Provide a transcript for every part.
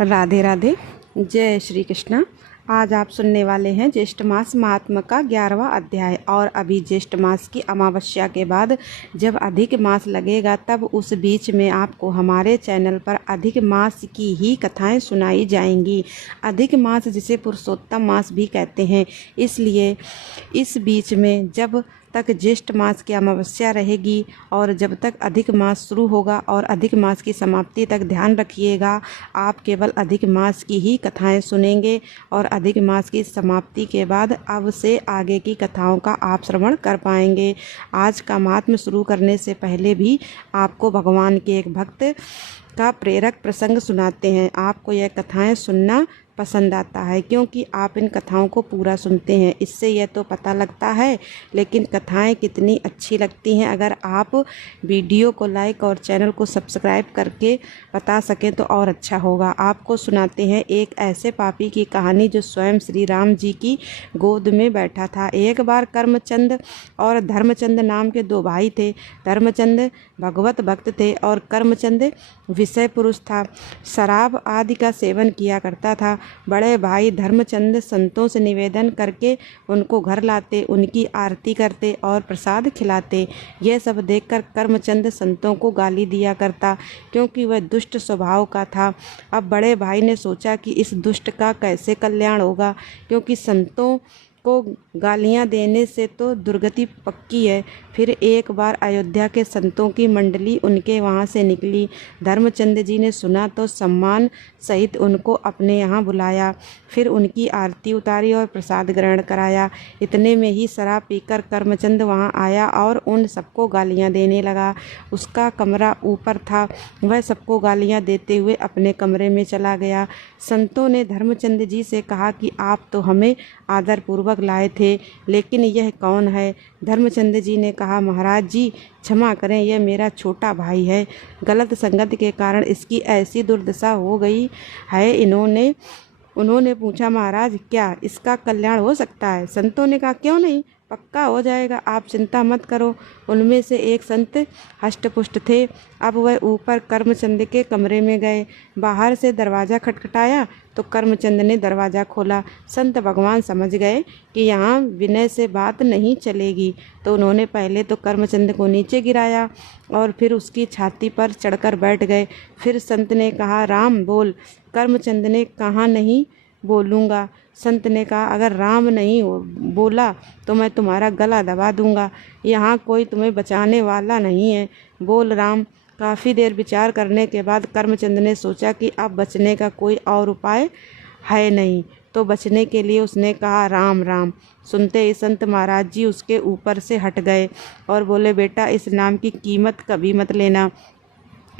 राधे राधे। जय श्री कृष्णा। आज आप सुनने वाले हैं ज्येष्ठ मास महात्म का 11वां अध्याय। और अभी ज्येष्ठ मास की अमावस्या के बाद जब अधिक मास लगेगा तब उस बीच में आपको हमारे चैनल पर अधिक मास की ही कथाएं सुनाई जाएंगी। अधिक मास जिसे पुरुषोत्तम मास भी कहते हैं। इसलिए इस बीच में जब तक ज्येष्ठ मास की अमावस्या रहेगी और जब तक अधिक मास शुरू होगा और अधिक मास की समाप्ति तक ध्यान रखिएगा, आप केवल अधिक मास की ही कथाएं सुनेंगे और अधिक मास की समाप्ति के बाद अब से आगे की कथाओं का आप श्रवण कर पाएंगे। आज का महात्म्य शुरू करने से पहले भी आपको भगवान के एक भक्त का प्रेरक प्रसंग सुनाते हैं। आपको यह कथाएं सुनना पसंद आता है क्योंकि आप इन कथाओं को पूरा सुनते हैं। इससे यह तो पता लगता है, लेकिन कथाएं कितनी अच्छी लगती हैं अगर आप वीडियो को लाइक और चैनल को सब्सक्राइब करके बता सकें तो और अच्छा होगा। आपको सुनाते हैं एक ऐसे पापी की कहानी जो स्वयं श्री राम जी की गोद में बैठा था। एक बार कर्मचंद और धर्मचंद नाम के दो भाई थे। धर्मचंद भगवत भक्त थे और कर्मचंद विषय पुरुष था। शराब आदि का सेवन किया करता था। बड़े भाई धर्मचंद संतों से निवेदन करके उनको घर लाते, उनकी आरती करते और प्रसाद खिलाते। यह सब देखकर कर्मचंद संतों को गाली दिया करता क्योंकि वह दुष्ट स्वभाव का था। अब बड़े भाई ने सोचा कि इस दुष्ट का कैसे कल्याण होगा, क्योंकि संतों को गालियां देने से तो दुर्गति पक्की है। फिर एक बार अयोध्या के संतों की मंडली उनके वहां से निकली। धर्मचंद जी ने सुना तो सम्मान सहित उनको अपने यहाँ बुलाया। फिर उनकी आरती उतारी और प्रसाद ग्रहण कराया। इतने में ही शराब पीकर कर्मचंद वहाँ आया और उन सबको गालियाँ देने लगा। उसका कमरा ऊपर था, वह सबको गालियाँ देते हुए अपने कमरे में चला गया। संतों ने धर्मचंद जी से कहा कि आप तो हमें आदरपूर्वक लाए थे, लेकिन यह कौन है? धर्मचंद जी ने कहा, महाराज जी क्षमा करें, यह मेरा छोटा भाई है। गलत संगत के कारण इसकी ऐसी दुर्दशा हो गई है। उन्होंने पूछा, महाराज क्या इसका कल्याण हो सकता है? संतों ने कहा, क्यों नहीं, पक्का हो जाएगा, आप चिंता मत करो। उनमें से एक संत हष्टपुष्ट थे। अब वह ऊपर कर्मचंद के कमरे में गए। बाहर से दरवाज़ा खटखटाया तो कर्मचंद ने दरवाज़ा खोला। संत भगवान समझ गए कि यहाँ विनय से बात नहीं चलेगी, तो उन्होंने पहले तो कर्मचंद को नीचे गिराया और फिर उसकी छाती पर चढ़कर बैठ गए। फिर संत ने कहा, राम बोल। कर्मचंद ने कहा, नहीं बोलूँगा। संत ने कहा, अगर राम नहीं बोला तो मैं तुम्हारा गला दबा दूंगा। यहाँ कोई तुम्हें बचाने वाला नहीं है, बोल राम। काफ़ी देर विचार करने के बाद कर्मचंद ने सोचा कि अब बचने का कोई और उपाय है नहीं, तो बचने के लिए उसने कहा, राम राम। सुनते ही संत महाराज जी उसके ऊपर से हट गए और बोले, बेटा इस नाम की कीमत कभी मत लेना,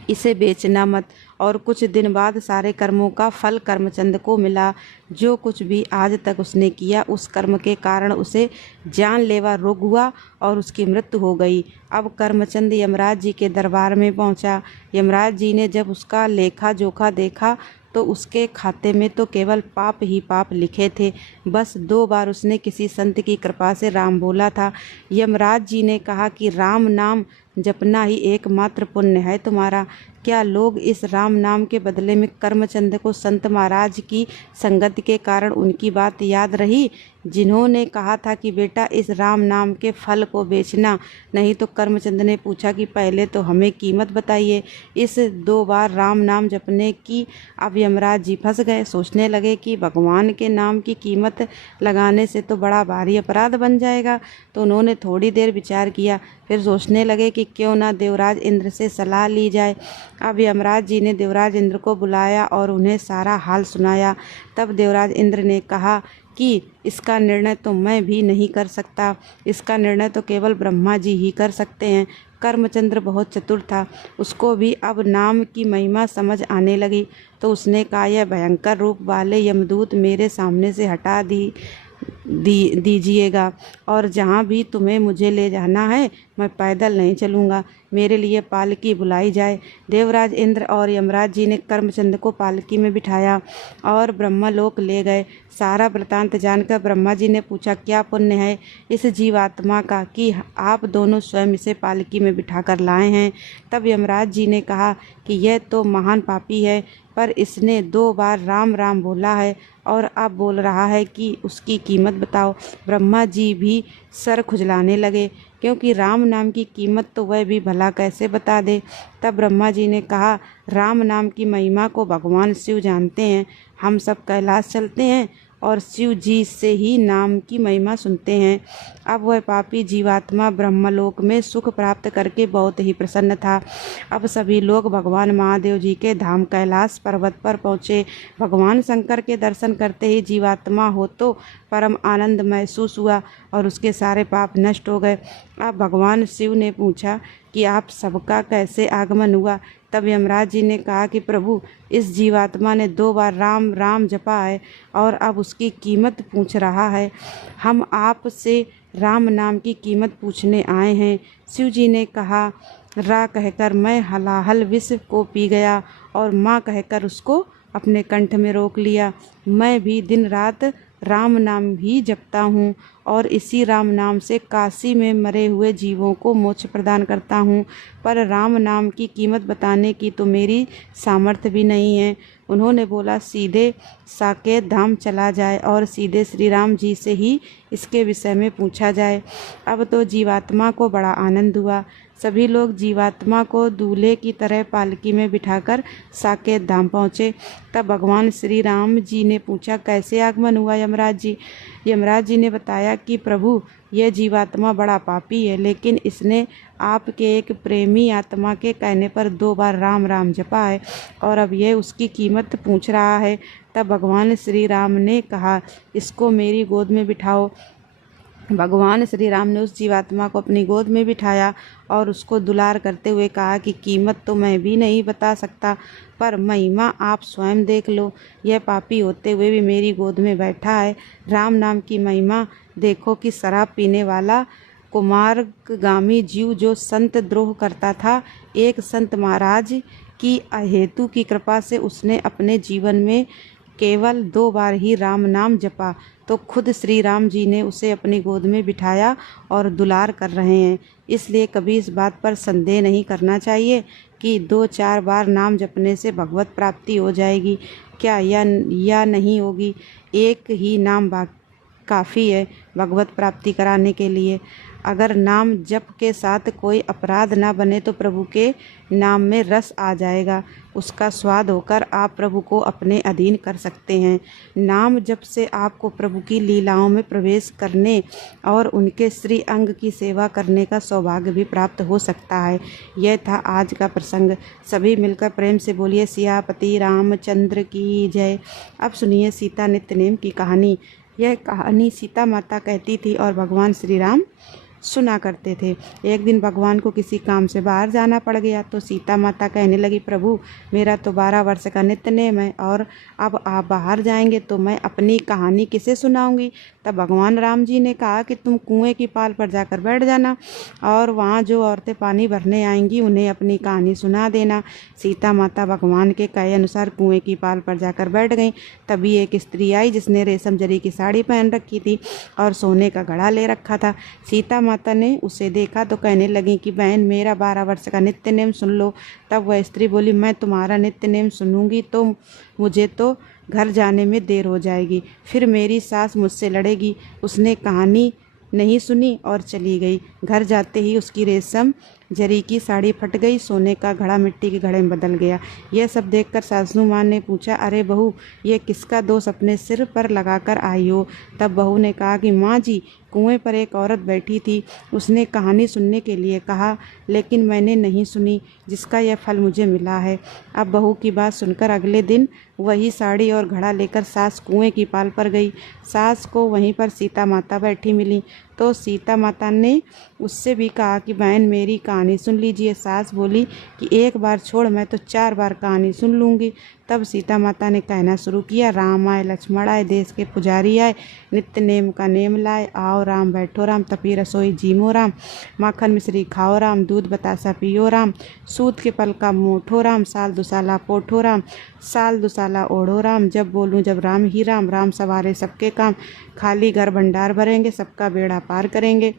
इसे बेचना मत। और कुछ दिन बाद सारे कर्मों का फल कर्मचंद को मिला। जो कुछ भी आज तक उसने किया उस कर्म के कारण उसे जानलेवा रोग हुआ और उसकी मृत्यु हो गई। अब कर्मचंद यमराज जी के दरबार में पहुंचा। यमराज जी ने जब उसका लेखा जोखा देखा तो उसके खाते में तो केवल पाप ही पाप लिखे थे। बस 2 बार उसने किसी संत की कृपा से राम बोला था। यमराज जी ने कहा कि राम नाम जपना ही एकमात्र पुण्य है तुम्हारा। क्या लोग इस राम नाम के बदले में कर्मचंद को संत महाराज की संगति के कारण उनकी बात याद रही, जिन्होंने कहा था कि बेटा इस राम नाम के फल को बेचना नहीं? तो कर्मचंद ने पूछा कि पहले तो हमें कीमत बताइए इस 2 बार राम नाम जपने की। अब यमराज जी फंस गए। सोचने लगे कि भगवान के नाम की कीमत लगाने से तो बड़ा भारी अपराध बन जाएगा। तो उन्होंने थोड़ी देर विचार किया, फिर सोचने लगे कि क्यों ना देवराज इंद्र से सलाह ली जाए। अब यमराज जी ने देवराज इंद्र को बुलाया और उन्हें सारा हाल सुनाया। तब देवराज इंद्र ने कहा कि इसका निर्णय तो मैं भी नहीं कर सकता, इसका निर्णय तो केवल ब्रह्मा जी ही कर सकते हैं। कर्मचंद्र बहुत चतुर था, उसको भी अब नाम की महिमा समझ आने लगी। तो उसने कहा, यह भयंकर रूप वाले यमदूत मेरे सामने से हटा दीजिएगा और जहाँ भी तुम्हें मुझे ले जाना है मैं पैदल नहीं चलूँगा, मेरे लिए पालकी बुलाई जाए। देवराज इंद्र और यमराज जी ने कर्मचंद को पालकी में बिठाया और ब्रह्मलोक ले गए। सारा वृतांत जानकर ब्रह्मा जी ने पूछा, क्या पुण्य है इस जीवात्मा का कि आप दोनों स्वयं इसे पालकी में बिठा कर लाए हैं? तब यमराज जी ने कहा कि यह तो महान पापी है, पर इसने 2 बार राम राम बोला है और अब बोल रहा है कि उसकी कीमत बताओ। ब्रह्मा जी भी सर खुजलाने लगे, क्योंकि राम नाम की कीमत तो वह भी भला कैसे बता दे। तब ब्रह्मा जी ने कहा, राम नाम की महिमा को भगवान शिव जानते हैं। हम सब कैलाश चलते हैं और शिव जी से ही नाम की महिमा सुनते हैं। अब वह पापी जीवात्मा ब्रह्मलोक में सुख प्राप्त करके बहुत ही प्रसन्न था। अब सभी लोग भगवान महादेव जी के धाम कैलाश पर्वत पर पहुँचे। भगवान शंकर के दर्शन करते ही जीवात्मा हो तो परम आनंद महसूस हुआ और उसके सारे पाप नष्ट हो गए। अब भगवान शिव ने पूछा कि आप सबका कैसे आगमन हुआ। तब यमराज जी ने कहा कि प्रभु, इस जीवात्मा ने 2 बार राम राम जपा है और अब उसकी कीमत पूछ रहा है। हम आपसे राम नाम की कीमत पूछने आए हैं। शिव जी ने कहा, रा कहकर मैं हलाहल विष को पी गया और माँ कहकर उसको अपने कंठ में रोक लिया। मैं भी दिन रात राम नाम ही जपता हूँ और इसी राम नाम से काशी में मरे हुए जीवों को मोक्ष प्रदान करता हूँ, पर राम नाम की कीमत बताने की तो मेरी सामर्थ्य भी नहीं है। उन्होंने बोला, सीधे साकेत धाम चला जाए और सीधे श्री राम जी से ही इसके विषय में पूछा जाए। अब तो जीवात्मा को बड़ा आनंद हुआ। सभी लोग जीवात्मा को दूल्हे की तरह पालकी में बिठाकर साकेत धाम पहुँचे। तब भगवान श्री राम जी ने पूछा, कैसे आगमन हुआ यमराज जी? यमराज जी ने बताया कि प्रभु, यह जीवात्मा बड़ा पापी है, लेकिन इसने आपके एक प्रेमी आत्मा के कहने पर 2 बार राम राम जपा है और अब यह उसकी कीमत पूछ रहा है। तब भगवान श्री राम ने कहा, इसको मेरी गोद में बिठाओ। भगवान श्री राम ने उस जीवात्मा को अपनी गोद में बिठाया और उसको दुलार करते हुए कहा कि कीमत तो मैं भी नहीं बता सकता, पर महिमा आप स्वयं देख लो। यह पापी होते हुए भी मेरी गोद में बैठा है। राम नाम की महिमा देखो कि शराब पीने वाला कुमार्गामी जीव जो संत द्रोह करता था, एक संत महाराज की अहेतु की कृपा से उसने अपने जीवन में केवल 2 बार ही राम नाम जपा, तो खुद श्री राम जी ने उसे अपनी गोद में बिठाया और दुलार कर रहे हैं। इसलिए कभी इस बात पर संदेह नहीं करना चाहिए कि 2-4 बार नाम जपने से भगवत प्राप्ति हो जाएगी क्या या नहीं होगी। एक ही नाम काफ़ी है भगवत प्राप्ति कराने के लिए। अगर नाम जप के साथ कोई अपराध ना बने तो प्रभु के नाम में रस आ जाएगा, उसका स्वाद होकर आप प्रभु को अपने अधीन कर सकते हैं। नाम जप से आपको प्रभु की लीलाओं में प्रवेश करने और उनके श्री अंग की सेवा करने का सौभाग्य भी प्राप्त हो सकता है। यह था आज का प्रसंग। सभी मिलकर प्रेम से बोलिए, सियापति रामचंद्र की जय। अब सुनिए सीता नित्यनेम की कहानी। यह कहानी सीता माता कहती थी और भगवान श्री राम सुना करते थे। एक दिन भगवान को किसी काम से बाहर जाना पड़ गया तो सीता माता कहने लगी, प्रभु, मेरा तो 12 वर्ष का नित्य नेम है और अब आप बाहर जाएंगे तो मैं अपनी कहानी किसे सुनाऊंगी। तब भगवान राम जी ने कहा कि तुम कुएं की पाल पर जाकर बैठ जाना और वहाँ जो औरतें पानी भरने आएंगी उन्हें अपनी कहानी सुना देना। सीता माता भगवान के कहे अनुसार कुएं की पाल पर जाकर बैठ गईं। तभी एक स्त्री आई जिसने रेशम जरी की साड़ी पहन रखी थी और सोने का घड़ा ले रखा था। सीता माता ने उसे देखा तो कहने लगी कि बहन, मेरा 12 वर्ष का नित्य नेम सुन लो। तब वह स्त्री बोली, मैं तुम्हारा नित्य नेम सुनूंगी तो मुझे तो घर जाने में देर हो जाएगी, फिर मेरी सास मुझसे लड़ेगी। उसने कहानी नहीं सुनी और चली गई। घर जाते ही उसकी रेशम जरी की साड़ी फट गई, सोने का घड़ा मिट्टी के घड़े में बदल गया। यह सब देखकर सासू माँ ने पूछा, अरे बहू, ये किसका दोष अपने सिर पर लगाकर आई हो? तब बहू ने कहा कि माँ जी, कुएं पर एक औरत बैठी थी, उसने कहानी सुनने के लिए कहा, लेकिन मैंने नहीं सुनी, जिसका यह फल मुझे मिला है। अब बहू की बात सुनकर अगले दिन वही साड़ी और घड़ा लेकर सास कुएं की पाल पर गई। सास को वहीं पर सीता माता बैठी मिली तो सीता माता ने उससे भी कहा कि बहन, मेरी कहानी सुन लीजिए। सास बोली कि एक बार छोड़, मैं तो 4 बार कहानी सुन लूँगी। तब सीता माता ने कहना शुरू किया, राम आए लक्ष्मण आए, देश के पुजारी आए, नित्य नेम का नेम लाए, आओ राम बैठो राम, तपी रसोई जीमो राम, माखन मिश्री खाओ राम, दूध बतासा पियो राम, सूत के पल का मोठो राम, साल दुसाला पोठो राम, साल दुसाला ओढ़ो राम, जब बोलूँ जब राम ही राम, राम सवारे सबके काम, खाली घर भंडार भरेंगे, सबका बेड़ा पार करेंगे।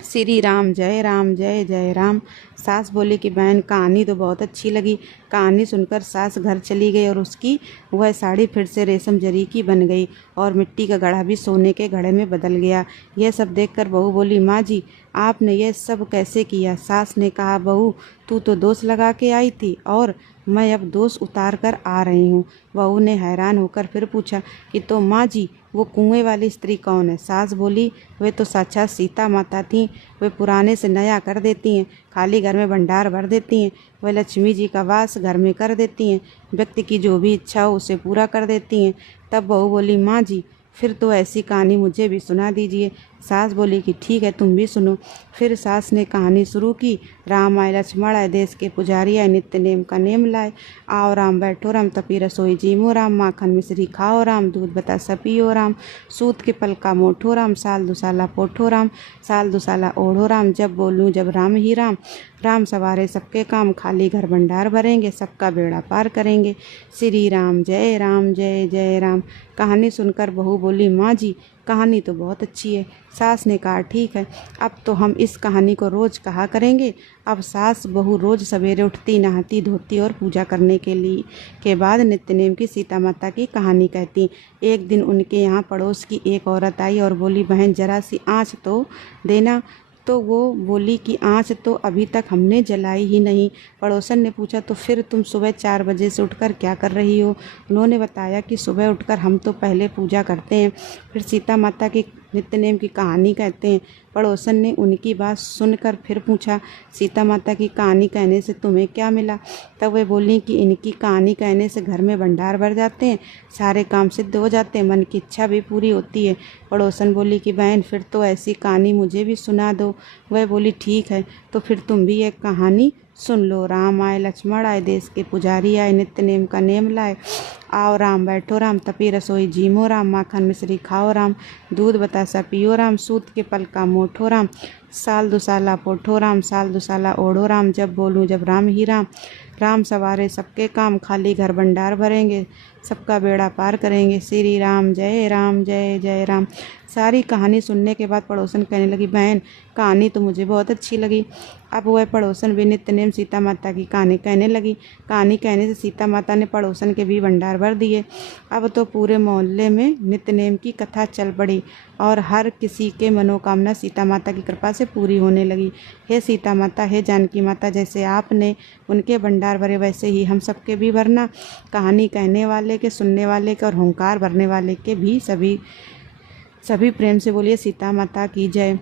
श्री राम जय जय राम। सास बोली कि बहन कहानी तो बहुत अच्छी लगी। कहानी सुनकर सास घर चली गई और उसकी वह साड़ी फिर से रेशम जरी की बन गई और मिट्टी का घड़ा भी सोने के घड़े में बदल गया। यह सब देखकर बहू बोली, माँ जी आपने यह सब कैसे किया? सास ने कहा, बहू तू तो दोष लगा के आई थी और मैं अब दोष उतार कर आ रही हूँ। बहू ने हैरान होकर फिर पूछा कि तो माँ जी वो कुएं वाली स्त्री कौन है? सास बोली, वे तो साक्षात सीता माता थीं। वे पुराने से नया कर देती हैं, खाली घर में भंडार भर देती हैं। वह लक्ष्मी जी का वास घर में कर देती हैं, व्यक्ति की जो भी इच्छा हो उसे पूरा कर देती हैं। तब बहू बोली, माँ जी फिर तो ऐसी कहानी मुझे भी सुना दीजिए। सास बोली कि ठीक है तुम भी सुनो। फिर सास ने कहानी शुरू की। राम आए लक्ष्मण आए, देश के पुजारी आए, नित्य नेम का नेम लाए। आओ राम बैठो राम, तपी रसोई जीमो राम, माखन मिश्री खाओ राम, दूध बतासा पियो राम, सूत के पल का मोठो राम, साल दुसाला पोठो राम, साल दुसाला ओढ़ो राम, जब बोलूँ जब राम ही राम। राम सवारे सबके काम, खाली घर भंडार भरेंगे, सबका बेड़ा पार करेंगे। श्री राम जय जय राम। कहानी सुनकर बहू बोली, माँ जी कहानी तो बहुत अच्छी है। सास ने कहा, ठीक है अब तो हम इस कहानी को रोज़ कहा करेंगे। अब सास बहू रोज़ सवेरे उठती, नहाती धोती और पूजा करने के बाद नित्य नेम की सीता माता की कहानी कहती। एक दिन उनके यहाँ पड़ोस की एक औरत आई और बोली, बहन जरा सी आँच तो देना। तो वो बोली कि आँच तो अभी तक हमने जलाई ही नहीं। पड़ोसन ने पूछा, तो फिर तुम सुबह 4 बजे से उठकर क्या कर रही हो? उन्होंने बताया कि सुबह उठकर हम तो पहले पूजा करते हैं, फिर सीता माता की नित्य नेम की कहानी कहते हैं। पड़ोसन ने उनकी बात सुनकर फिर पूछा, सीता माता की कहानी कहने से तुम्हें क्या मिला? तब वे बोली कि इनकी कहानी कहने से घर में भंडार भर जाते हैं, सारे काम सिद्ध हो जाते हैं, मन की इच्छा भी पूरी होती है। पड़ोसन बोली कि बहन फिर तो ऐसी कहानी मुझे भी सुना दो। वह बोली, ठीक है तो फिर तुम भी एक कहानी सुन लो। राम आए लक्ष्मण आए, देश के पुजारी आए, नित्य नेम का नेम लाए। आओ राम बैठो राम, तपी रसोई जीमो राम, माखन मिश्री खाओ राम, दूध बतासा पियो राम, सूत के पल का मोठो राम, साल दुसाला पोठो राम, साल दुसाला ओढ़ो राम, जब बोलूँ जब राम ही राम। राम सवारे सबके काम, खाली घर भंडार भरेंगे, सबका बेड़ा पार करेंगे। श्री राम जय जय राम। सारी कहानी सुनने के बाद पड़ोसन कहने लगी, बहन कहानी तो मुझे बहुत अच्छी लगी। अब वह पड़ोसन भी नित्य नेम सीता माता की कहानी कहने लगी। कहानी कहने से सीता माता ने पड़ोसन के भी भंडार भर दिए। अब तो पूरे मोहल्ले में नित्य नेम की कथा चल पड़ी और हर किसी के मनोकामना सीता माता की कृपा से पूरी होने लगी। हे सीता माता, हे जानकी माता, जैसे आपने उनके भंडार भरे वैसे ही हम सबके भी भरना। कहानी कहने वाले के, सुनने वाले के और हुंकार भरने वाले के भी सभी प्रेम से बोलिए सीता माता की जय।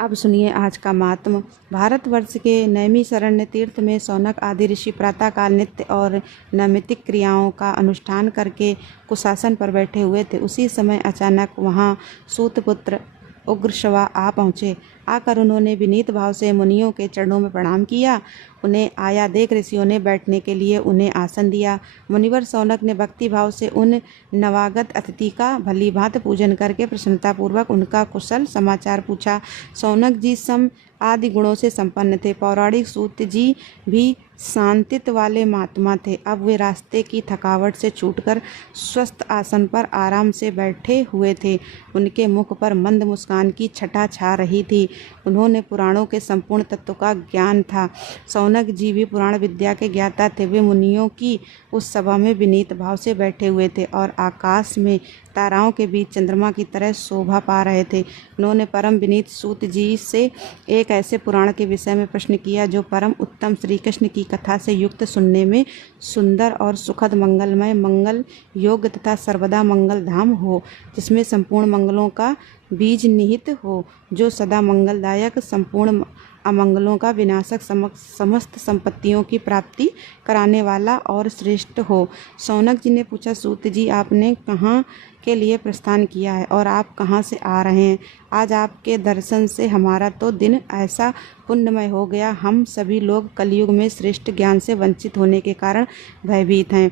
अब सुनिए आज का महात्म। भारतवर्ष के नैमिषारण्य तीर्थ में शौनक आदि ऋषि प्रातःकाल नित्य और नैमित्तिक क्रियाओं का अनुष्ठान करके कुशासन पर बैठे हुए थे। उसी समय अचानक वहाँ सूतपुत्र उग्रश्रवा आ पहुँचे। आकर उन्होंने विनीत भाव से मुनियों के चरणों में प्रणाम किया। उन्हें आया देख ऋषियों ने बैठने के लिए उन्हें आसन दिया। मुनिवर शौनक ने भक्ति भाव से उन नवागत अतिथि का भली भांति पूजन करके प्रसन्नतापूर्वक उनका कुशल समाचार पूछा। शौनक जी सम आदि गुणों से संपन्न थे। पौराणिक सूत जी भी शांतित्व वाले महात्मा थे। अब वे रास्ते की थकावट से छूटकर स्वस्थ आसन पर आराम से बैठे हुए थे। उनके मुख पर मंद मुस्कान की छटा छा रही थी। उन्होंने पुराणों के संपूर्ण तत्व का ज्ञान था। शौनक जी भी पुराण विद्या के ज्ञाता थे। वे मुनियों की उस सभा में विनीत भाव से बैठे हुए थे और आकाश में ताराओं के बीच चंद्रमा की तरह शोभा पा रहे थे। उन्होंने परम विनीत सूत जी से एक ऐसे पुराण के विषय में प्रश्न किया जो परम उत्तम श्री कृष्ण की कथा से युक्त, सुनने में सुंदर और सुखद, मंगलमय, मंगल योग्य तथा सर्वदा मंगल धाम हो, जिसमें संपूर्ण मंगलों का बीज निहित हो, जो सदा मंगलदायक, संपूर्ण अमंगलों का विनाशक, समस्त संपत्तियों की प्राप्ति कराने वाला और श्रेष्ठ हो। शौनक जी ने पूछा, सूत जी आपने कहाँ के लिए प्रस्थान किया है और आप कहाँ से आ रहे हैं? आज आपके दर्शन से हमारा तो दिन ऐसा पुण्यमय हो गया। हम सभी लोग कलयुग में श्रेष्ठ ज्ञान से वंचित होने के कारण भयभीत हैं,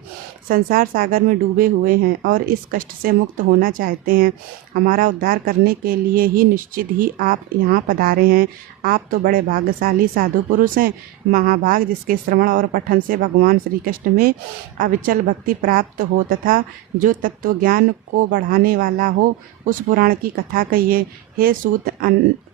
संसार सागर में डूबे हुए हैं और इस कष्ट से मुक्त होना चाहते हैं। हमारा उद्धार करने के लिए ही निश्चित ही आप यहाँ पधारे हैं। आप तो बड़े भाग्यशाली साधु पुरुष हैं, महाभाग, जिसके श्रवण और पठन से भगवान श्री कृष्ण में अविचल भक्ति प्राप्त हो तथा जो तत्व ज्ञान को बढ़ाने वाला हो, उस पुराण की कथा कहिए। हे सूत,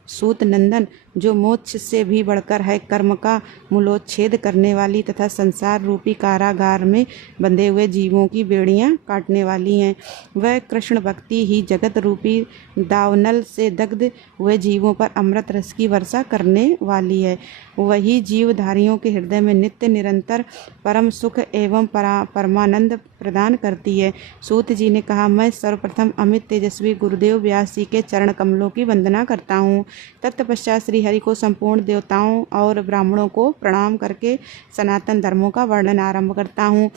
सूत नंदन, जो मोक्ष से भी बढ़कर है, कर्म का मूलोच्छेद करने वाली तथा संसार रूपी कारागार में बंधे हुए जीवों की बेड़ियां काटने वाली हैं, वह कृष्ण भक्ति ही जगत रूपी दावनल से दग्ध हुए जीवों पर अमृत रस की वर्षा करने वाली है। वही जीवधारियों के हृदय में नित्य निरंतर परम सुख एवं परमानंद प्रदान करती है। सूत जी ने कहा, मैं सर्वप्रथम अमित तेजस्वी गुरुदेव व्यास जी के चरण कमलों की वंदना करता हूँ। तत्पश्चात श्री हरि को, संपूर्ण देवताओं और ब्राह्मणों को प्रणाम करके सनातन धर्मों का वर्णन आरंभ करता हूँ।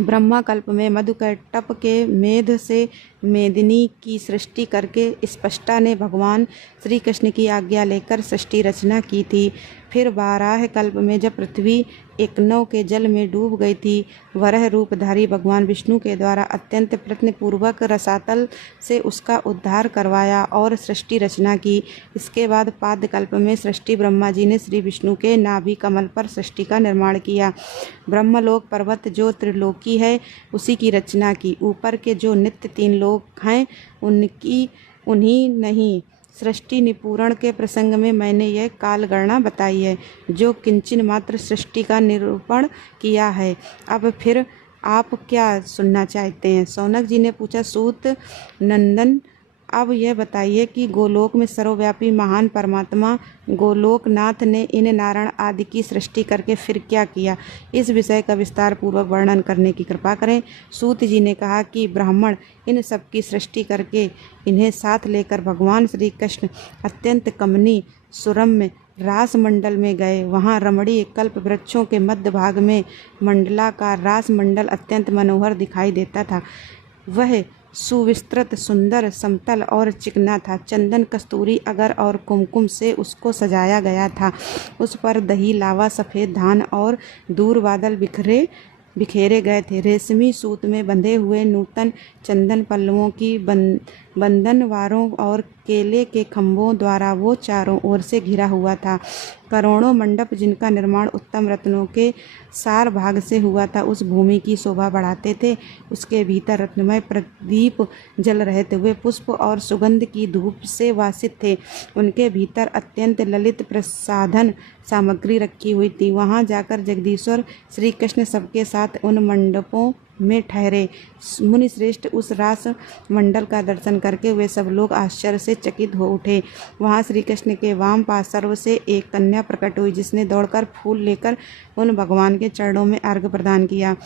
ब्रह्मा कल्प में मधुकैटभ के मेध से मेदिनी की सृष्टि करके स्पष्टा ने भगवान श्री कृष्ण की आज्ञा लेकर सृष्टि रचना की थी। फिर बाराह कल्प में जब पृथ्वी एकनव के जल में डूब गई थी, वरह रूपधारी भगवान विष्णु के द्वारा अत्यंत प्रयत्नपूर्वक रसातल से उसका उद्धार करवाया और सृष्टि रचना की। इसके बाद पाद कल्प में सृष्टि ब्रह्मा जी ने श्री विष्णु के नाभि कमल पर सृष्टि का निर्माण किया। ब्रह्मलोक पर्वत जो त्रिलोकी है, उसी की रचना की। ऊपर के जो नित्य तीन लोक हैं, उन्हीं नहीं। सृष्टि निपूरण के प्रसंग में मैंने यह कालगणना बताई है, जो किंचन मात्र सृष्टि का निरूपण किया है। अब फिर आप क्या सुनना चाहते हैं? सौनक जी ने पूछा, सूत नंदन, अब यह बताइए कि गोलोक में सर्वव्यापी महान परमात्मा गोलोकनाथ ने इन नारायण आदि की सृष्टि करके फिर क्या किया? इस विषय का विस्तार पूर्वक वर्णन करने की कृपा करें। सूत जी ने कहा कि ब्राह्मण इन सब की सृष्टि करके इन्हें साथ लेकर भगवान श्री कृष्ण अत्यंत कमनीय सुरम्य रास मंडल में गए। वहाँ रमणीय कल्प वृक्षों के मध्य भाग में मंडलाकार रास मंडल अत्यंत मनोहर दिखाई देता था। वह सुविस्तृत, सुंदर, समतल और चिकना था। चंदन, कस्तूरी, अगर और कुमकुम से उसको सजाया गया था। उस पर दही, लावा, सफ़ेद धान और दूर बादल बिखेरे गए थे। रेशमी सूत में बंधे हुए नूतन चंदन पल्लवों की बंधनवारों और केले के खंभों द्वारा वो चारों ओर से घिरा हुआ था। करोड़ों मंडप, जिनका निर्माण उत्तम रत्नों के सार भाग से हुआ था, उस भूमि की शोभा बढ़ाते थे। उसके भीतर रत्नमय प्रदीप जल रहे थे। वे पुष्प और सुगंध की धूप से वासित थे। उनके भीतर अत्यंत ललित प्रसाधन सामग्री रखी हुई थी। वहाँ जाकर जगदीश्वर श्री कृष्ण सबके साथ उन मंडपों में ठहरे। मुनि श्रेष्ठ, उस रास मंडल का दर्शन करके वे सब लोग आश्चर्य से चकित हो उठे। वहाँ श्री कृष्ण के वाम पार्श्व से एक कन्या प्रकट हुई, जिसने दौड़कर फूल लेकर उन भगवान के चरणों में अर्घ्य प्रदान किया।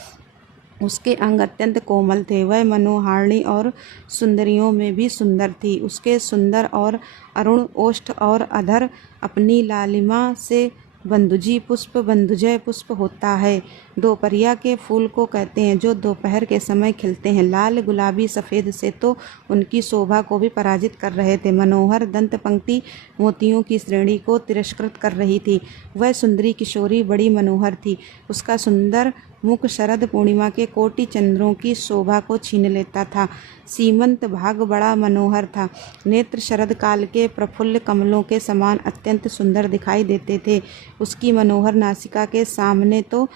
उसके अंग अत्यंत कोमल थे। वह मनोहारिणी और सुंदरियों में भी सुंदर थी। उसके सुंदर और अरुण ओष्ठ और अधर अपनी लालिमा से बंधुजय पुष्प होता है। दोपहरिया के फूल को कहते हैं, जो दोपहर के समय खिलते हैं। लाल, गुलाबी, सफ़ेद से तो उनकी शोभा को भी पराजित कर रहे थे। मनोहर दंत पंक्ति मोतियों की श्रेणी को तिरस्कृत कर रही थी। वह सुंदरी किशोरी बड़ी मनोहर थी। उसका सुंदर मुख शरद पूर्णिमा के कोटि चंद्रों की शोभा को छीन लेता था। सीमंत भाग बड़ा मनोहर था। नेत्र शरद काल के प्रफुल्ल कमलों के समान अत्यंत सुंदर दिखाई देते थे। उसकी मनोहर नासिका के सामने तो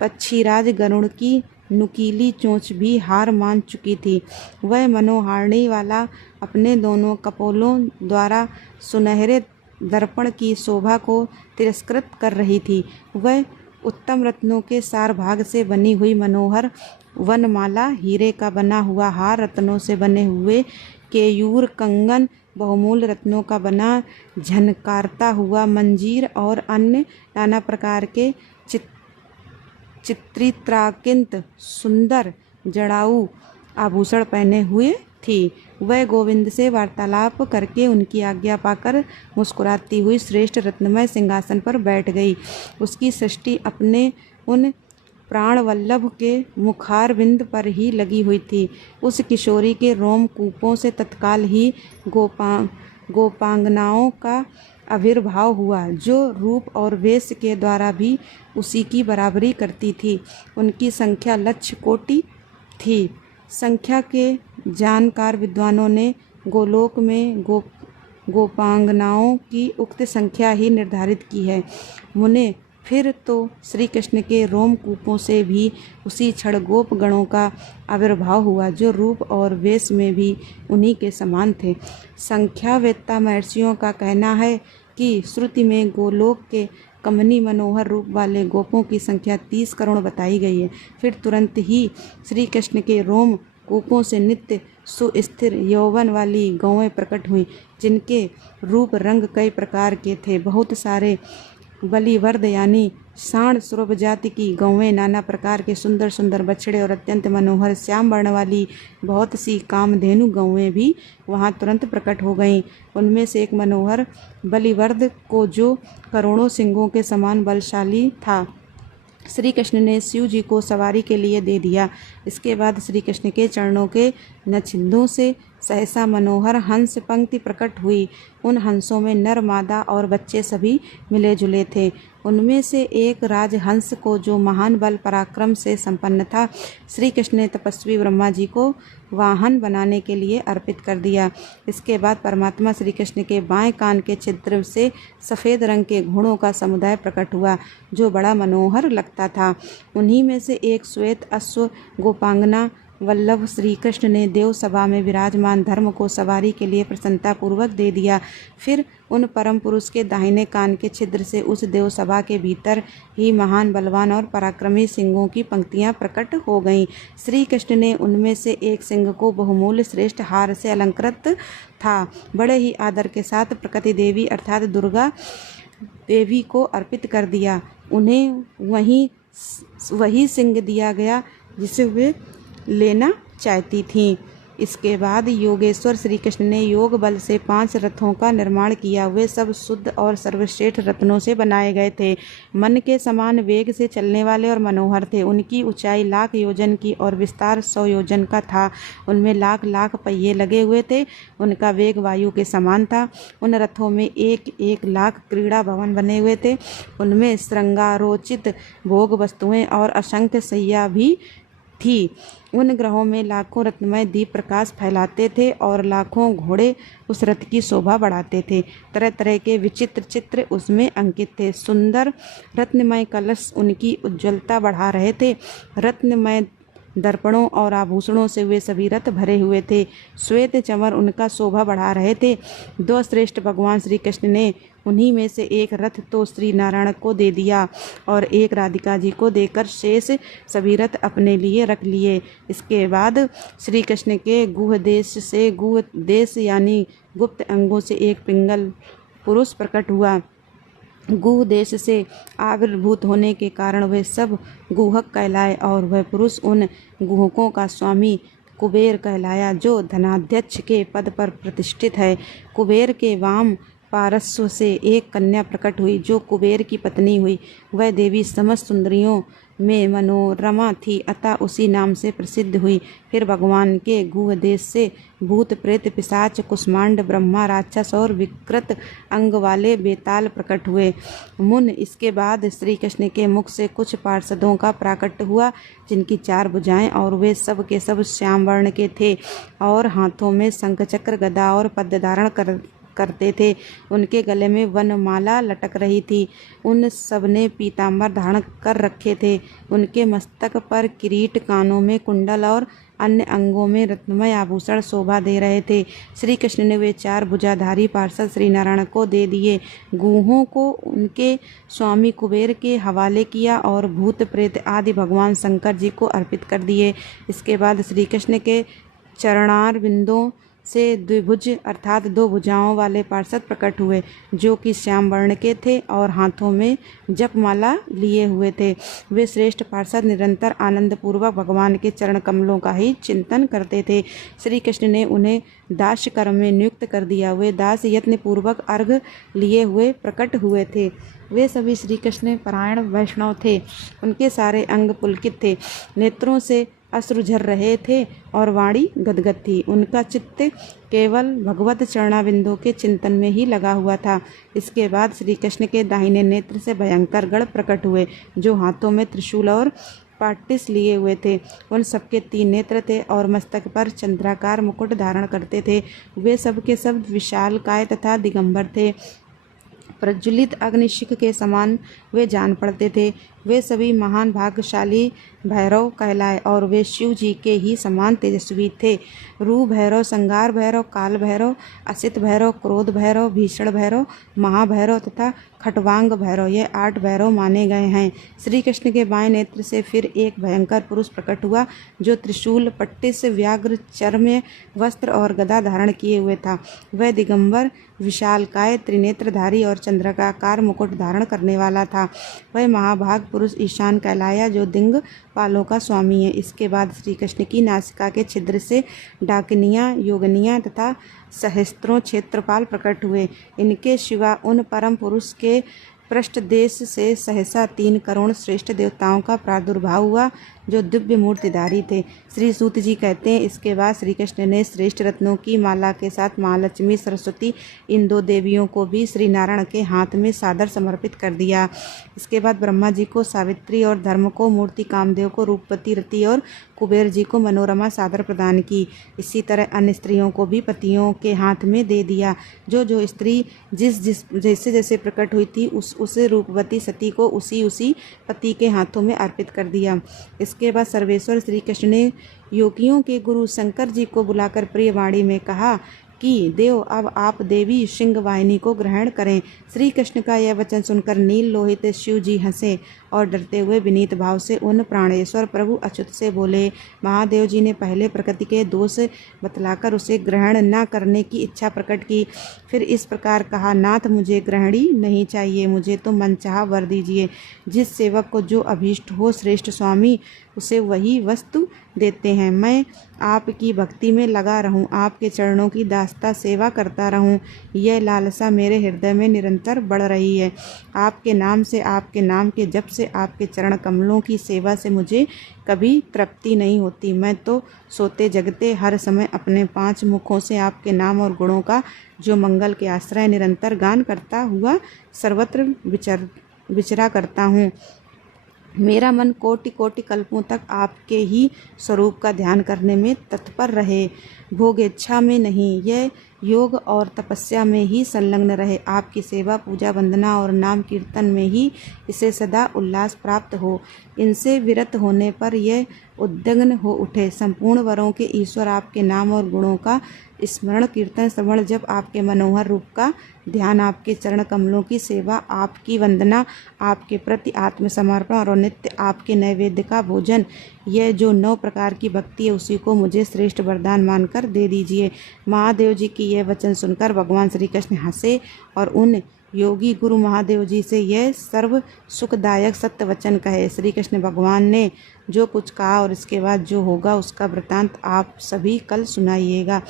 पक्षीराज गरुड़ की नुकीली चोंच भी हार मान चुकी थी। वह मनोहारिणी वाला अपने दोनों कपोलों द्वारा सुनहरे दर्पण की शोभा को तिरस्कृत कर रही थी। वह उत्तम रत्नों के सार भाग से बनी हुई मनोहर वनमाला, हीरे का बना हुआ हार, रत्नों से बने हुए केयूर कंगन, बहुमूल्य रत्नों का बना झनकारता हुआ मंजीर और अन्य नाना प्रकार के चित्रित्रांकित सुंदर जड़ाऊ आभूषण पहने हुए थी। वह गोविंद से वार्तालाप करके उनकी आज्ञा पाकर मुस्कुराती हुई श्रेष्ठ रत्नमय सिंहासन पर बैठ गई। उसकी सृष्टि अपने उन प्राणवल्लभ के मुखारविंद पर ही लगी हुई थी। उस किशोरी के रोमकूपों से तत्काल ही गोपांगनाओं का आविर्भाव हुआ, जो रूप और वेश के द्वारा भी उसी की बराबरी करती थी। उनकी संख्या लक्ष कोटि थी। संख्या के जानकार विद्वानों ने गोलोक में गोपांगनाओं की उक्त संख्या ही निर्धारित की है। मुने, फिर तो श्री कृष्ण के रोमकूपों से भी उसी क्षण गोप गणों का आविर्भाव हुआ, जो रूप और वेश में भी उन्हीं के समान थे। संख्यावेत्ता महर्षियों का कहना है कि श्रुति में गोलोक के कमनी मनोहर रूप वाले गोपों की संख्या 30 करोड़ बताई गई है। फिर तुरंत ही श्री कृष्ण के रोम कूपों से नित्य सुस्थिर यौवन वाली गौएं प्रकट हुईं, जिनके रूप रंग कई प्रकार के थे। बहुत सारे बलिवर्द यानी साण सुरभ जाति की गौएं, नाना प्रकार के सुंदर सुंदर बछड़े और अत्यंत मनोहर श्याम वर्ण वाली बहुत सी कामधेनु गौएं भी वहां तुरंत प्रकट हो गईं। उनमें से एक मनोहर बलिवर्द को, जो करोड़ों सिंहों के समान बलशाली था, श्री कृष्ण ने शिव जी को सवारी के लिए दे दिया। इसके बाद श्री कृष्ण के चरणों के नछिंदों से सहसा मनोहर हंस पंक्ति प्रकट हुई। उन हंसों में नर मादा और बच्चे सभी मिले जुले थे। उनमें से एक राजहंस को, जो महान बल पराक्रम से संपन्न था, श्री कृष्ण ने तपस्वी ब्रह्मा जी को वाहन बनाने के लिए अर्पित कर दिया। इसके बाद परमात्मा श्री कृष्ण के बाएं कान के छिद्र से सफ़ेद रंग के घोड़ों का समुदाय प्रकट हुआ, जो बड़ा मनोहर लगता था। उन्हीं में से एक श्वेत अश्व गोपांगना वल्लभ श्री कृष्ण ने देव सभा में विराजमान धर्म को सवारी के लिए प्रसन्नतापूर्वक दे दिया। फिर उन परम पुरुष के दाहिने कान के छिद्र से उस देव सभा के भीतर ही महान बलवान और पराक्रमी सिंहों की पंक्तियां प्रकट हो गईं। श्री कृष्ण ने उनमें से एक सिंह को बहुमूल्य श्रेष्ठ हार से अलंकृत था, बड़े ही आदर के साथ प्रकृति देवी अर्थात दुर्गा देवी को अर्पित कर दिया। उन्हें वही सिंह दिया गया जिसे वे लेना चाहती थीं। इसके बाद योगेश्वर श्री कृष्ण ने योग बल से 5 रथों का निर्माण किया। वे सब शुद्ध और सर्वश्रेष्ठ रत्नों से बनाए गए थे, मन के समान वेग से चलने वाले और मनोहर थे। उनकी ऊंचाई 1,00,000 योजन की और विस्तार 100 योजन का था। उनमें लाख लाख पहिए लगे हुए थे। उनका वेग वायु के समान था। उन रथों में 1-1 लाख क्रीड़ा भवन बने हुए थे। उनमें श्रृंगारोचित भोग वस्तुएं और असंख्य शैया भी थी। उन ग्रहों में लाखों रत्नमय दीप प्रकाश फैलाते थे और लाखों घोड़े उस रथ की शोभा बढ़ाते थे। तरह तरह के विचित्र चित्र उसमें अंकित थे। सुंदर रत्नमय कलश उनकी उज्ज्वलता बढ़ा रहे थे। रत्नमय दर्पणों और आभूषणों से वे सभी रथ भरे हुए थे। श्वेत चंवर उनका शोभा बढ़ा रहे थे। 2 श्रेष्ठ भगवान श्री कृष्ण ने उन्हीं में से एक रथ तो श्री नारायण को दे दिया और एक राधिका जी को देकर शेष सभी रथ अपने लिए रख लिए। इसके बाद श्री कृष्ण के गुह देश यानी गुप्त अंगों से एक पिंगल पुरुष प्रकट हुआ। गुह देश से आविर्भूत होने के कारण वे सब गुहक कहलाए और वह पुरुष उन गुहकों का स्वामी कुबेर कहलाया, जो धनाध्यक्ष के पद पर प्रतिष्ठित है। कुबेर के वाम पार्श्व से एक कन्या प्रकट हुई, जो कुबेर की पत्नी हुई। वह देवी समस्त सुंदरियों में मनोरमा थी, अतः उसी नाम से प्रसिद्ध हुई। फिर भगवान के गुह देश से भूत प्रेत पिशाच कुष्मांड ब्रह्मा राक्षस और विकृत अंग वाले बेताल प्रकट हुए। मुन इसके बाद श्री कृष्ण के मुख से कुछ पार्षदों का प्राकट्य हुआ, जिनकी 4 भुजाएं और वे सब के सब श्याम वर्ण के थे और हाथों में शंख चक्र गदा और पद्म धारण करते थे। उनके गले में वनमाला लटक रही थी। उन सब ने पीताम्बर धारण कर रखे थे। उनके मस्तक पर किरीट, कानों में कुंडल और अन्य अंगों में रत्नमय आभूषण शोभा दे रहे थे। श्री कृष्ण ने वे 4 भुजाधारी पार्षद श्री नारायण को दे दिए। गुहों को उनके स्वामी कुबेर के हवाले किया और भूत प्रेत आदि भगवान शंकर जी को अर्पित कर दिए। इसके बाद श्री कृष्ण के चरणार बिंदों से द्विभुज अर्थात 2 भुजाओं वाले पार्षद प्रकट हुए, जो कि श्याम वर्ण के थे और हाथों में जपमाला लिए हुए थे। वे श्रेष्ठ पार्षद निरंतर आनंद पूर्वक भगवान के चरण कमलों का ही चिंतन करते थे। श्री कृष्ण ने उन्हें दास्य कर्म में नियुक्त कर दिया। वे दास यत्न पूर्वक अर्घ लिए हुए प्रकट हुए थे। वे सभी श्री कृष्ण परायण वैष्णव थे। उनके सारे अंग पुलकित थे, नेत्रों से अश्रु झर रहे थे और वाणी गदगद थी। उनका चित्त केवल भगवत चरणाबिंदों के चिंतन में ही लगा हुआ था। इसके बाद श्री कृष्ण के दाहिने नेत्र से भयंकर गण प्रकट हुए, जो हाथों में त्रिशूल और पाटिस लिए हुए थे। उन सबके 3 नेत्र थे और मस्तक पर चंद्राकार मुकुट धारण करते थे। वे सब के सब विशाल काय तथा दिगंबर थे। प्रज्वलित अग्निशिख के समान वे जान पड़ते थे। वे सभी महान भाग्यशाली भैरव कहलाए और वे शिव जी के ही समान तेजस्वी थे। रू भैरव, संगार भैरव, काल भैरव, असित भैरव, क्रोध भैरव, भीषण भैरव, महाभैरव तथा खटवांग भैरव, ये 8 भैरव माने गए हैं। श्री कृष्ण के बाएं नेत्र से फिर एक भयंकर पुरुष प्रकट हुआ जो त्रिशूल, पट्टिस, व्याघ्र, चर्म्य वस्त्र और गदा धारण किए हुए था। वह दिगंबर, विशालकाय, त्रिनेत्रधारी और चंद्रकाकार मुकुट धारण करने वाला था। वह महाभाग पुरुष ईशान कहलाया जो दिंग पालों का स्वामी है। इसके बाद श्री कृष्ण की नासिका के छिद्र से डाकिनियाँ, योगिनियाँ तथा सहस्त्रों क्षेत्रपाल प्रकट हुए। इनके सिवा उन परम पुरुष के पृष्ठ देश से सहसा 3 करोड़ श्रेष्ठ देवताओं का प्रादुर्भाव हुआ जो दिव्य मूर्तिधारी थे। श्री सूत जी कहते हैं, इसके बाद श्री कृष्ण ने श्रेष्ठ रत्नों की माला के साथ महालक्ष्मी, सरस्वती, इन 2 देवियों को भी श्री नारायण के हाथ में सादर समर्पित कर दिया। इसके बाद ब्रह्मा जी को सावित्री और धर्म को मूर्ति, कामदेव को रूपवती रति और कुबेर जी को मनोरमा सादर प्रदान की। इसी तरह अन्य स्त्रियों को भी पतियों के हाथ में दे दिया। जो स्त्री जैसे जैसे प्रकट हुई थी उस रूपवती सती को उसी पति के हाथों में अर्पित कर दिया। इसके बाद सर्वेश्वर श्री कृष्ण ने योगियों के गुरु शंकर जी को बुलाकर प्रिय वाणी में कहा कि देव, अब आप देवी सिंहवाहिनी को ग्रहण करें। श्री कृष्ण का यह वचन सुनकर नील लोहित शिव जी हंसे और डरते हुए विनीत भाव से उन प्राणेश्वर प्रभु अच्युत से बोले। महादेव जी ने पहले प्रकृति के दोष बतलाकर उसे ग्रहण न करने की इच्छा प्रकट की। फिर इस प्रकार कहा, नाथ, मुझे ग्रहणी नहीं चाहिए, मुझे तो मनचाहा वर दीजिए। जिस सेवक को जो अभीष्ट हो श्रेष्ठ स्वामी उसे वही वस्तु देते हैं। मैं आपकी भक्ति में लगा रहूं, आपके चरणों की दास्ता सेवा करता रहूं, यह लालसा मेरे हृदय में निरंतर बढ़ रही है। आपके नाम से, आपके नाम के जप से, आपके चरण कमलों की सेवा से मुझे कभी तृप्ति नहीं होती। मैं तो सोते जगते हर समय अपने 5 मुखों से आपके नाम और गुणों का जो मंगल के आश्रय निरंतर गान करता हुआ सर्वत्र विचरा करता हूँ। मेरा मन कोटि कोटि कल्पों तक आपके ही स्वरूप का ध्यान करने में तत्पर रहे, भोगेच्छा में नहीं, यह योग और तपस्या में ही संलग्न रहे। आपकी सेवा, पूजा, वंदना और नाम कीर्तन में ही इसे सदा उल्लास प्राप्त हो। इनसे विरत होने पर यह उद्विग्न हो उठे। संपूर्ण वरों के ईश्वर आपके नाम और गुणों का स्मरण, कीर्तन, श्रवण, जब आपके मनोहर रूप का ध्यान, आपके चरण कमलों की सेवा, आपकी वंदना, आपके प्रति आत्मसमर्पण और नित्य आपके नैवेद्य का भोजन, यह जो 9 प्रकार की भक्ति है उसी को मुझे श्रेष्ठ वरदान मानकर दे दीजिए। महादेव जी की यह वचन सुनकर भगवान श्री कृष्ण हंसे और उन योगी गुरु महादेव जी से यह सर्व सुखदायक सत्य वचन कहे। श्री कृष्ण भगवान ने जो कुछ कहा और इसके बाद जो होगा उसका वृतांत आप सभी कल सुनाइएगा।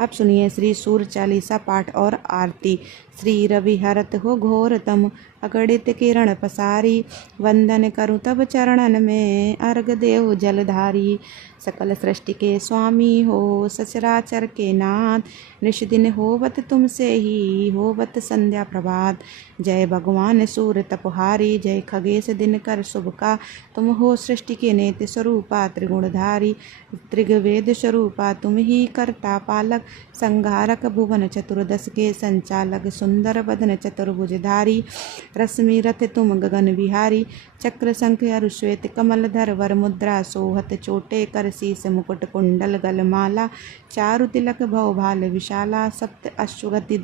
अब सुनिए श्री सूर्य चालीसा पाठ और आरती। श्री रवि हरत हो घोर तम अगणित किरण पसारी, वंदन करु तब चरणन में अर्घ देव जलधारी। सकल सृष्टि के स्वामी हो, सचराचर के नाथ, निश दिन होवत तुमसे ही, होवत संध्या प्रभात। जय भगवान सूर्य तपहारी, जय खगेश दिनकर शुभ का, तुम हो सृष्टि के नेति स्वरूपा त्रिगुणधारी। त्रिगवेद स्वरूपा तुम ही कर्ता पालक, संहारक भुवन चतुर्दश के संचालक, सुंदर बदन चतुर्भुजधारी। रश्मि रथ तुम गगन बिहारी, चक्र शंख अरु श्वेत कमल धर, वर मुद्रा सोहत चोटे कर, शीस मुकुट कुंडल गलमाला, चारु तिलक भव भाल विशाला। सप्त अश्वगति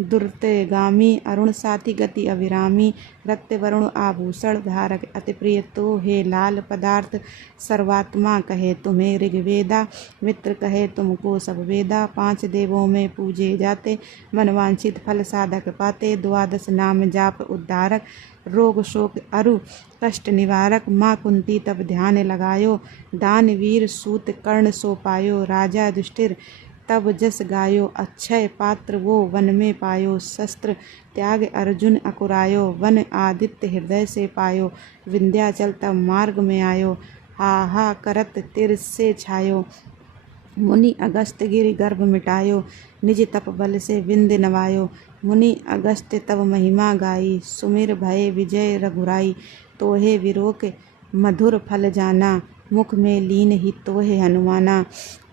दुर्तगामी, अरुण साथी गति अविरामी। रक्त वरुण आभूषण धारक, अति प्रिय तो हे लाल पदार्थ। सर्वात्मा कहे तुम्हें ऋग्वेदा, मित्र कहे तुमको सब वेदा। 5 देवों में पूजे जाते, मनवांछित फल साधक पाते। 12 नाम जाप उद्धारक, रोग शोक अरु कष्ट निवारक। माँ कुंती तब ध्यान लगायो, दानवीर सूत कर्ण सो पायो। राजा युधिष्ठिर तब जस गायो, अक्षय पात्र वो वन में पायो। शस्त्र त्याग अर्जुन अकुरायो, वन आदित्य हृदय से पायो। विंध्याचल तब मार्ग में आयो, हा करत तिर से छायो। मुनि अगस्त गिरि गर्भ मिटायो, निज तप बल से विंध्य नवायो। मुनि अगस्त्य तब महिमा गाई, सुमिर भय विजय रघुराई। तोहे विरोक मधुर फल जाना, मुख में लीन ही तोहे हनुमाना।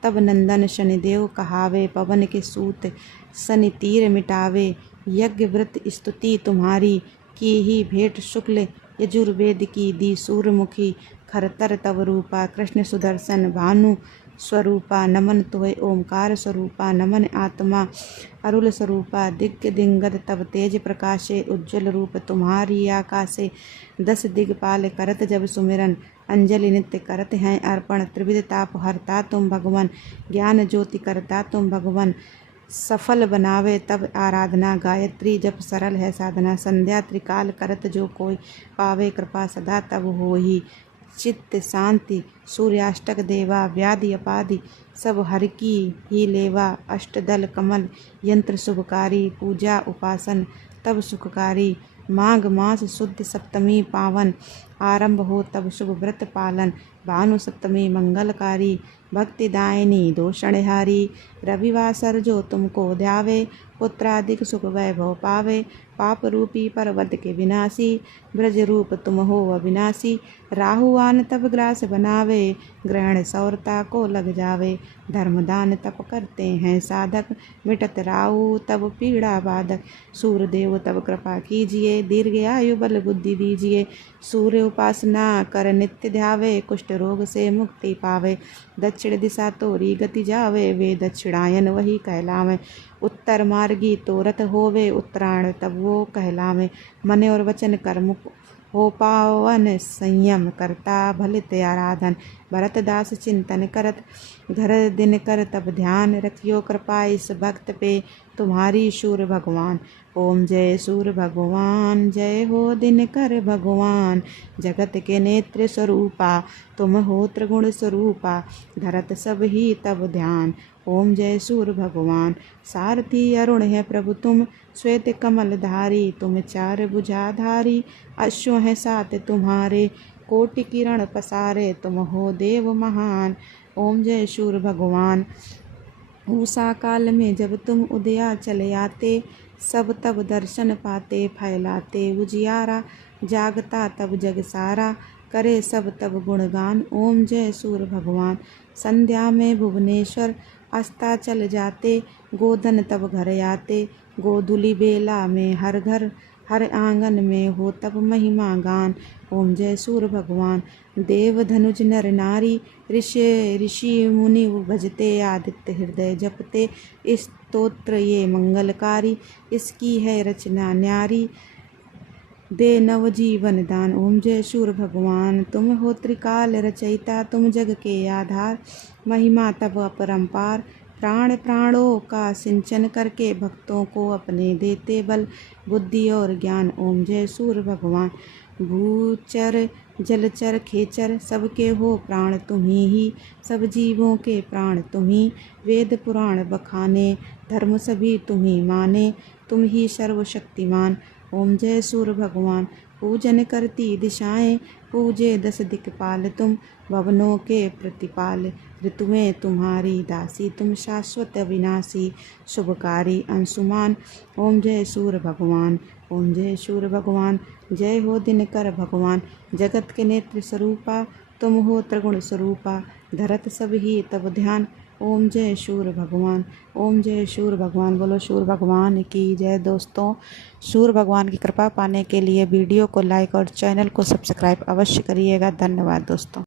तब नंदन शनिदेव कहावे, पवन के सूत शनि तीर मिटावे। यज्ञ व्रत स्तुति तुम्हारी की ही भेंट शुक्ल यजुर्वेद की दी सूर्यमुखी खरतर तव रूपा कृष्ण सुदर्शन भानु स्वरूपा नमन तुय ओंकार स्वरूपा नमन आत्मा अरुल स्वरूपा दिग्ग दिंगद तब तेज प्रकाशे उज्ज्वल रूप तुम्हारी आकाशे 10 दिग्पाल करत जब सुमिरन अंजलि नित्य करत हैं अर्पण त्रिविध ताप हरता तुम भगवान ज्ञान ज्योति करता तुम भगवान सफल बनावे तब आराधना गायत्री जप सरल है साधना संध्या त्रिकाल करत जो कोई पावे कृपा सदा तब होई चित्त शांति सूर्याष्टक देवा व्याधि अपाधि सब हर की ही लेवा अष्टदल कमल यंत्र शुभकारी पूजा उपासन तब सुखकारी माघ मास शुद्ध सप्तमी पावन आरंभ हो तब शुभ व्रत पालन भानु सप्तमी मंगलकारी भक्तिदायिनी दोषणहारी रविवासर जो तुमको ध्यावे पुत्राधिक सुख वैभव पावे पाप रूपी पर्वत के विनाशी ब्रज रूप तुम हो अविनाशी राहुआन तब ग्रास बनावे ग्रहण सौरता को लग जावे धर्मदान तप करते हैं साधक मिटत राहु तब पीड़ा बाधक सूर्यदेव तब कृपा कीजिए दीर्घ आयु बल बुद्धि दीजिए सूर्य उपासना कर नित्य ध्यावे कुष्ठ रोग से मुक्ति पावे दक्षिण दिशा तोरी गति जावे वे दक्षिणायन वही कहलावे उत्तर मार्गी तोरत होवे उत्तरायण तब वो कहलावे मन और वचन कर्म हो पावन संयम करता भलित आराधन भरतदास चिंतन करत घर दिन कर तब ध्यान रखियो कृपा इस भक्त पे तुम्हारी शूर भगवान ओम जय सूर्य भगवान जय हो दिनकर भगवान जगत के नेत्र स्वरूपा तुम हो त्रिगुण स्वरूपा धरत सब ही तब ध्यान ओम जय सूर्य भगवान सारथी अरुण है प्रभु तुम श्वेत कमल धारी तुम चार भुजाधारी अश्व है सात तुम्हारे कोटि किरण पसारे तुम हो देव महान ओम जय सूर्य भगवान उषा काल में जब तुम उदया चले आते सब तब दर्शन पाते फैलाते उजियारा जागता तब जग सारा करे सब तब गुणगान ओम जय सूर्य भगवान संध्या में भुवनेश्वर अस्ता चल जाते गोधन तब घर आते गोधुली बेला में हर घर हर आंगन में हो तब महिमा गान ओम जय सूर्य भगवान देव धनुज नर नारी ऋषि मुनि भजते आदित्य हृदय जपते स्तोत्र ये मंगलकारी इसकी है रचना न्यारी दे नव जीवन दान ओम जय सूर्य भगवान तुम हो त्रिकाल रचयिता तुम जग के आधार महिमा तब अपरंपार प्राण प्राणों का सिंचन करके भक्तों को अपने देते बल बुद्धि और ज्ञान ओम जय सूर्य भगवान भूचर जलचर खेचर सबके हो प्राण तुम्ही ही सब जीवों के प्राण तुम्ही वेद पुराण बखाने धर्म सभी तुम्ही माने तुम ही सर्वशक्तिमान ओम जय सूर्य भगवान पूजन करती दिशाएं पूजे 10 दिक्पाल तुम भवनों के प्रतिपाल ऋतुएं तुम्हारी दासी तुम शाश्वत अविनाशी शुभकारी अंशुमान ओम जय सूर्य भगवान ओम जय सूर्य भगवान जय हो दिनकर भगवान जगत के नेत्र स्वरूपा तुम हो त्रिगुण स्वरूपा धरत सब ही तब ध्यान ओम जय सूर्य भगवान ओम जय सूर्य भगवान बोलो सूर्य भगवान की जय। दोस्तों सूर्य भगवान की कृपा पाने के लिए वीडियो को लाइक और चैनल को सब्सक्राइब अवश्य करिएगा। धन्यवाद दोस्तों।